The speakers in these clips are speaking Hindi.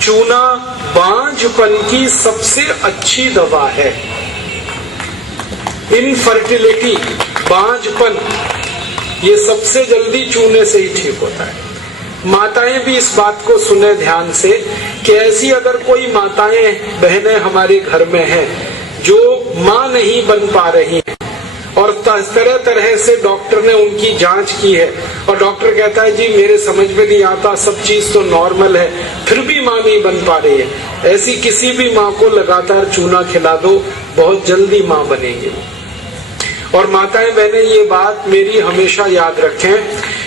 चूना बांझपन की सबसे अच्छी दवा है। इनफर्टिलिटी, बांझपन, ये सबसे जल्दी चूने से ही ठीक होता है। माताएं भी इस बात को सुने ध्यान से कि ऐसी अगर कोई माताएं बहनें हमारे घर में हैं जो मां नहीं बन पा रही हैं और तरह तरह से डॉक्टर ने उनकी जांच की है और डॉक्टर कहता है जी मेरे समझ में नहीं आता, सब चीज तो नॉर्मल है, फिर भी मां नहीं बन पा रही है, ऐसी किसी भी मां को लगातार चूना खिला दो, बहुत जल्दी मां बनेगी। और माताएं बहनें ये बात मेरी हमेशा याद रखें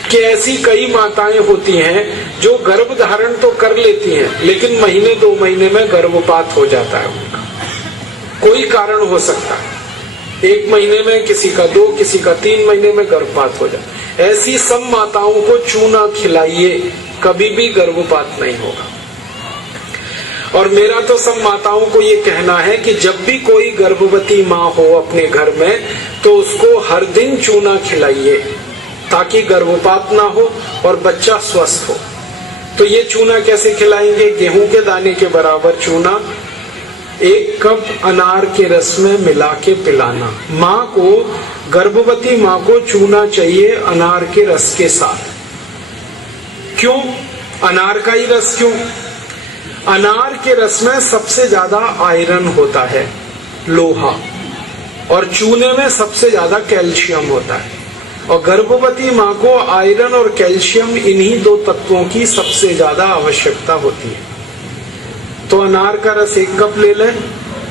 कि ऐसी कई माताएं होती हैं जो गर्भ धारण तो कर लेती हैं लेकिन महीने 2 महीने में गर्भपात हो जाता है उनका, कोई कारण हो सकता है, 1 महीने में, किसी का 2, किसी का 3 महीने में गर्भपात हो जाता है। ऐसी सब माताओं को चूना खिलाइए, कभी भी गर्भपात नहीं होगा। और मेरा तो सब माताओं को ये कहना है कि जब भी कोई गर्भवती माँ हो अपने घर में तो उसको हर दिन चूना खिलाइए ताकि गर्भपात ना हो और बच्चा स्वस्थ हो। तो ये चूना कैसे खिलाएंगे? गेहूं के दाने के बराबर चूना 1 कप अनार के रस में मिला के पिलाना। माँ को, गर्भवती माँ को चूना चाहिए अनार के रस के साथ। क्यों अनार का ही रस? क्यों? अनार के रस में सबसे ज्यादा आयरन होता है, लोहा, और चूने में सबसे ज्यादा कैल्शियम होता है। और गर्भवती माँ को आयरन और कैल्शियम, इन्हीं 2 तत्वों की सबसे ज्यादा आवश्यकता होती है। तो अनार का रस 1 कप ले लें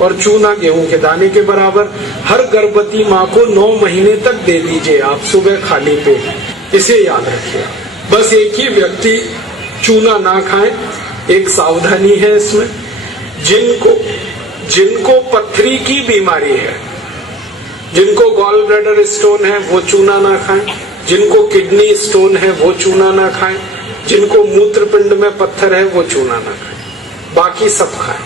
और चूना गेहूं के दाने के बराबर हर गर्भवती माँ को 9 महीने तक दे दीजिए आप, सुबह खाली पेट। इसे याद रखिए। बस एक ही व्यक्ति चूना ना खाएं, एक सावधानी है इसमें। जिनको पथरी की बीमारी है, जिनको गॉल ब्लैडर स्टोन है, वो चूना ना खाएं। जिनको किडनी स्टोन है वो चूना ना खाएं। जिनको मूत्रपिंड में पत्थर है वो चूना ना खाएं, बाकी सब खाएं।